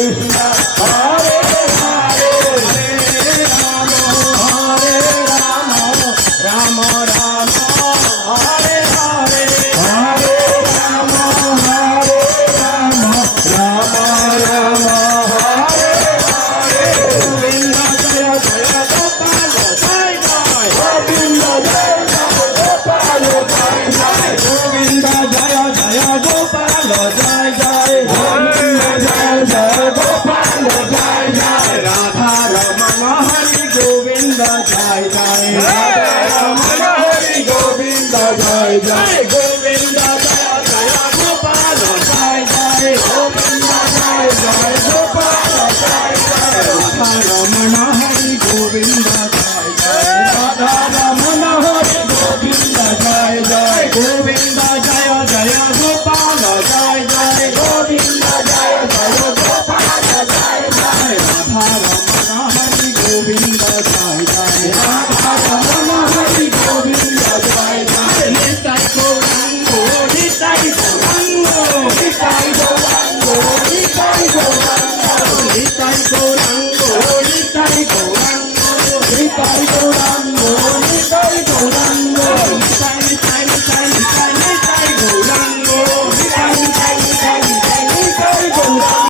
Krishna Hare Hare Hare Ram Ram Ram Hare Hare Hare Ram Ram Ram Hare Hare Govinda Joy Joy Gopal Joy Joy Govinda Joy Joy Gopal Joy Joy Govinda Joy Joy Gopal Joy Joy Govinda Joy Joy Gopal Joy Joy Radha Raman Hari Govinda Joy Joy Radha Raman Hari Govinda Joy Joy Govinda Joy Joy Gopal Joy Joy Govinda Joy Joy Gopal Joy Joy Radha Raman Hari Govinda